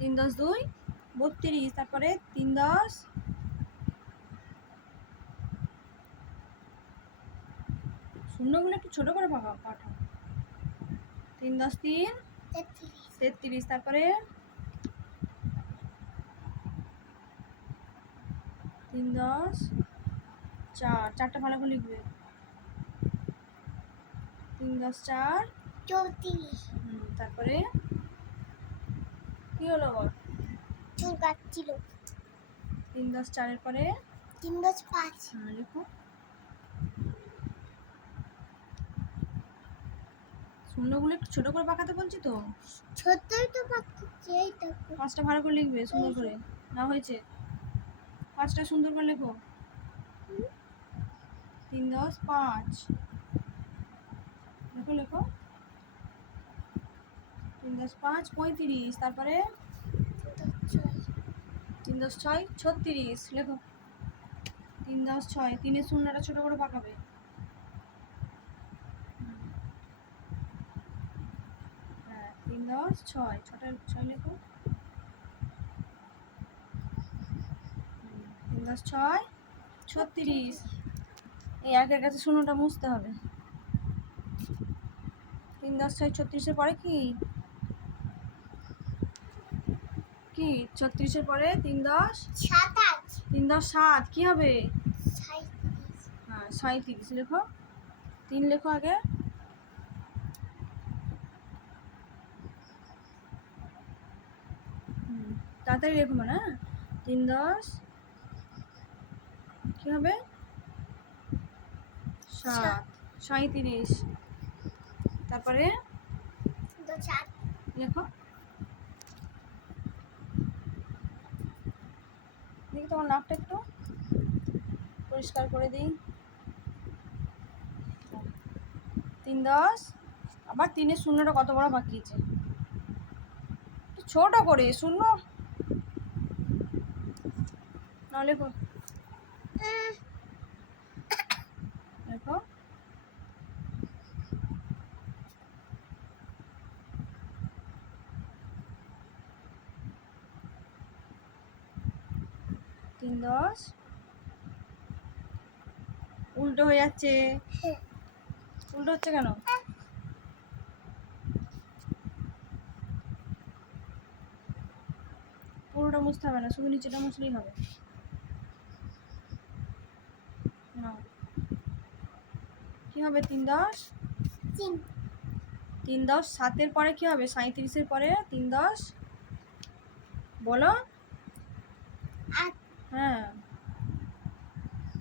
3 10 2 32, তারপরে 3 10 শূন্যগুলো একটু ছোট করে পাঠাও। 3 10 3 33, তারপরে 3 10 4, চারটা ভালো করে লিখবে। 3 10 4 34। তারপরে কি হলো বল? চুল কাটছিল। 3 10 4 এর পরে 3 10 5। লিখো। শূন্যগুলো একটু ছোট করে পাকাতে বলছি তো। ছোটই তো পাচ্ছি, এই তো। পাঁচটা ভালো করে লিখবে সুন্দর করে। না হয়েছে? পাঁচটা সুন্দর করে লেখো। 3 10 5 লেখো লেখো। 3 10 5 35, তারপরে 3 10 6 36 লেখো। 3 10 6, 3 শূন্যটা ছোট করে পাকাবে। হ্যাঁ 3 10 6, 6 লেখো। 3 10 6 36। এই একের কাছে শূন্যটা মুছতে হবে। 3 10 6 36-এর পরে কি? 36-এর পরে 3 10 27। 3 10 7 কি হবে? 37। হ্যাঁ 37 লেখো। 3 লেখো আগে। তাড়াতাড়ি লেখো মানে। 3 10 কি হবে? 7 37, তারপরে লেখো। দেখি তোমার নাকটা একটু পরিষ্কার করে দিই। 3 10, আবার 3-এর শূন্যটা কত বড় বাকিয়েছে, একটু ছোট করে শূন্য না লেখো। লেখো। 3 10 উল্টো হয়ে যাচ্ছে। উল্টো হচ্ছে কেন? পুরোটা মুছতে হবে না, শুধু নিচেটা মুছলেই হবে। না কি হবে? 3 10 3 10 7-এর পরে কি হবে? 37-এর পরে 3 10 বলো। 8। হ্যাঁ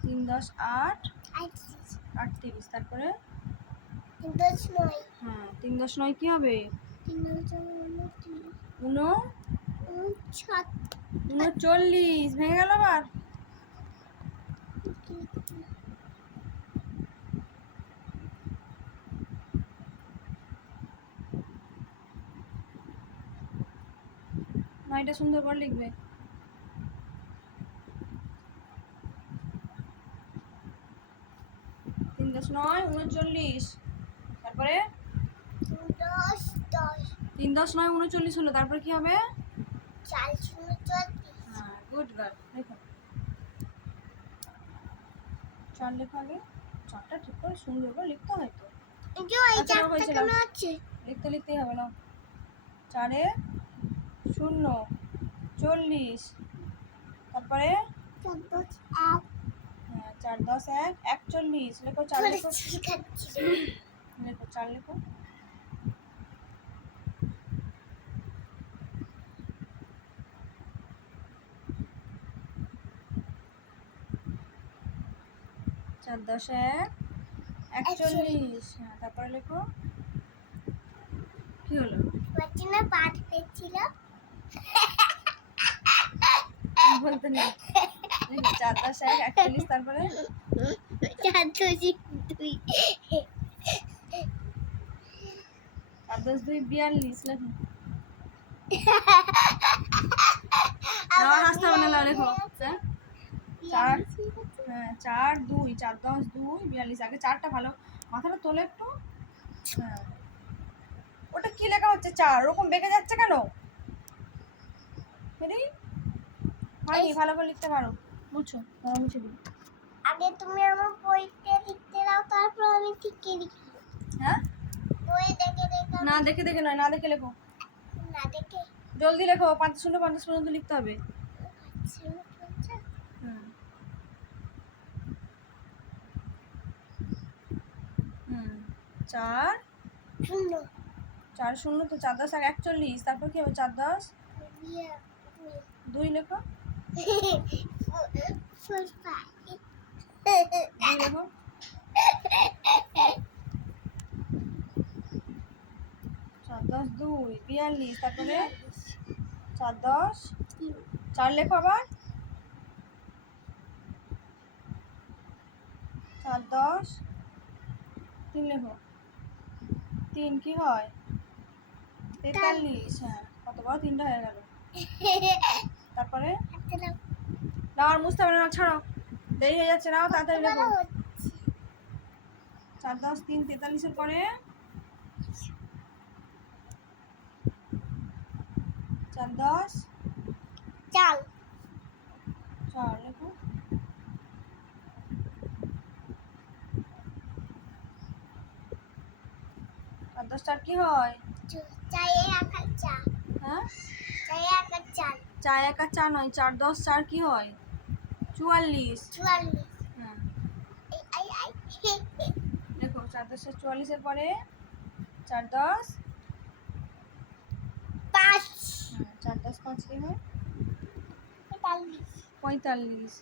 3 10 8 38, তারপরে 3 10 9। হ্যাঁ 3 10 9 কি হবে? 3 10 39 ভেঙে গেল আবার। নয়টা সুন্দর করে লিখবে। 3 10 9 39, তারপরে 3 10 9 39 হলো, তারপরে কি হবে? 4 0 34। হ্যাঁ গুড গার্ল লেখো। 4 লেখো আগে। 4টা ঠিক করে সুন্দর করে লিখতে হয় তো। লিখতে লিখতেই হবে না। 4-এ 0 40, তারপরে 4 হ্যাঁ 4 10 1 41 লেখো। 4 লেখো। লেখো 4 লেখো। 4 10 1 41, হ্যাঁ তারপরে লেখো। কি হলো? পাঠ পেয়েছিল বলতে নেই। 4 10 1 41, তারপরে 4 2 2। 4 10 2 42 লেখো। না হাসতে হবে না, লেখো। হ্যাঁ 4 2 4 10 2 42, আগে 4টা ভালো মাথাটা তোলে একটু। হ্যাঁ ওটা কি লেখা হচ্ছে? 4 ওরকম বেঁকে যাচ্ছে কেন? রেডি হয়নি, ভালো করে লিখতে পারো। মুছো, দাঁড়া মুছে দিই। আগে তুমি আমার বইতে লিখতে দাও, তারপর আমি ঠিকই লিখবো। হ্যাঁ, বই দেখে দেখে না দেখে দেখে নয়, না দেখে লেখো। না দেখে। জলদি লেখো, 550 পর্যন্ত লিখতে হবে। আচ্ছা, আচ্ছা। হুম হুম 4 শূন্য 4 শূন্য তো 4 10 41, তারপর কি হবে 4 10 দিয়ে 2 লেখো, ফুল পাই 2 লেখো। 4 10 2 42, তারপরে 4 10 4 লেখো আবার, 4 10 3 লেখো। 3 কি হয় 43। হ্যাঁ, কত বড় 3টা হয়ে গেল। তারপরে না আর মুছতে হবে না, ছাড়ো, দেরি হয়ে যাচ্ছে, নাও তাড়াতাড়ি লেখো। 4 10 3 43 পরে 4 10 চাল 4 লেখো। আর 10 4 কি হয়? চায়ে আকার চা হ্যাঁ, চায়ে আকার চাল 4 1 আর 4 নয়, 4 10 4 কি হয়? 44। 44 হ্যাঁ, আই আই দেখো 4 10 44 পরে 4 10 5 হ্যাঁ 4 10 5 কি হয়? 45 45।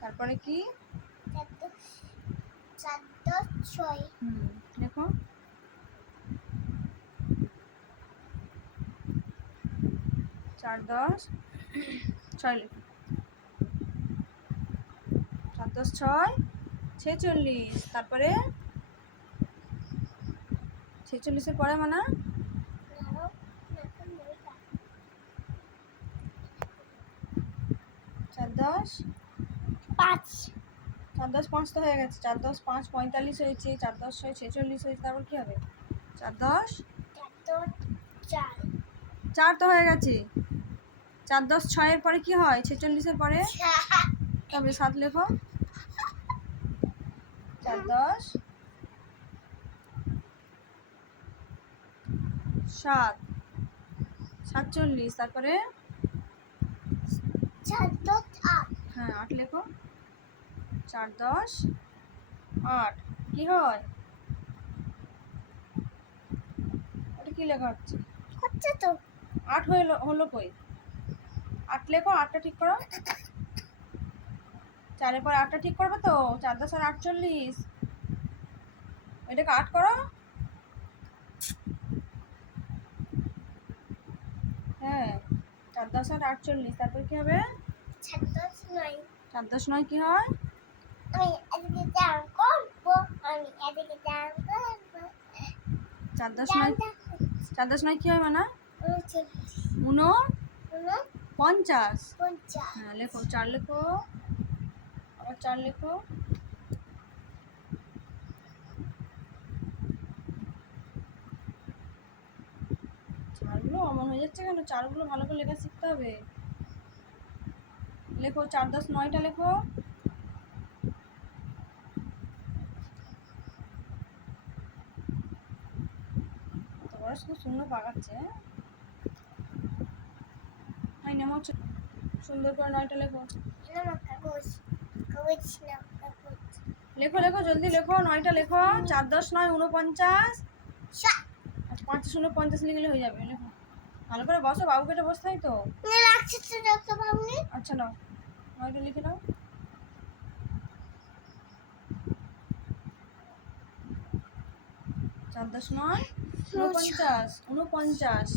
তারপরে কি? 4 6 দেখো 4 10 6 লেখো। 4 10 6 46, তারপরে 46 পরে মানে 4 10 5 4 10 5 তো হয়ে গেছে, 4 10 5 45 হয়েছে, 4 10 6 46 হয়েছে, তারপর কি হবে? 4 10 4 4 তো হয়ে গেছে। 4 10 6 এর পরে কি হয়? 46 পরে তবে 7 লেখো। 4 10 7 47, তারপরে 4 8 হ্যাঁ 8 লেখো। 4 10 8 কি হয়? ওটা কি লেখা হচ্ছে? হচ্ছে তো 8 হলো কই? 8 লেখো, 8টা ঠিক করো। 4 এর পর 8টা ঠিক করবে তো, 4 10 আর 48, এটাকে 8 করো। হ্যাঁ 4 10 আর 48, তারপর কি হবে? 4 9 4 10 9 কি হয়? আমি এদিকে যাও করবো আমি এদিকে যাও করবো 4 10 9 4 10 9 কি হয় মানে? 49। 50 হ্যাঁ লেখো, 4 লেখো, আবার 4 লেখো। চারগুলো অমন হয়ে যাচ্ছে কেন? চারগুলো ভালো করে লেখা শিখতে হবে। লেখো 4 10 9টা লেখো। তোমার শুধু শূন্য পাকাচ্ছে। হ্যাঁ নেমো, সুন্দর করে 9টা লেখো। কাগজ কাগজ না কাগজ লেখো লেখো জলদি লেখো, 9টা লেখো। 4 10 9 49, আর 5 50 লিখলে হয়ে যাবে। লেখো ভালো করে, বসো, বাবুকে এটা বসতে হয় তো। রাখছি তো দেখতে পাবনি আচ্ছা নাও 9টা লিখে দাও। 4 10 9 49।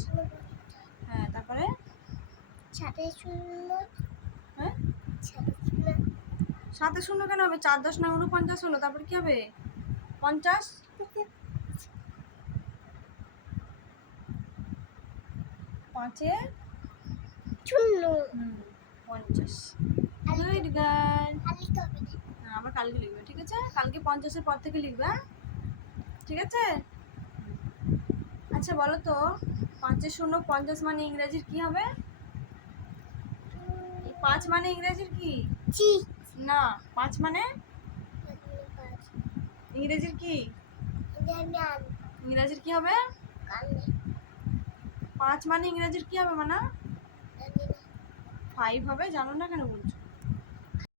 হ্যাঁ তারপরে ছাদে শূন্য হ্যাঁ ছাদে শূন্য 7 এ শূন্য কেন হবে? 4 10 9 49 হলো, তারপর কি হবে? 50। 5 এ শূন্য 50। Good girl. খালি কবে হ্যাঁ আবার কালকে লিখবে, ঠিক আছে? কালকে 50 এর পর থেকে লিখবে, হ্যাঁ? ঠিক আছে। আচ্ছা বলো তো 5 শূন্য 50 মানে ইংরেজির কি হবে? 5 মানে ইংরেজির কি? চি না, 5 মানে ইংরেজির কি? জানান ইংরেজির কি হবে? কানে 5 মানে ইংরেজির কি হবে মানা? জানি না 5 হবে, জানো না কেন বলছো?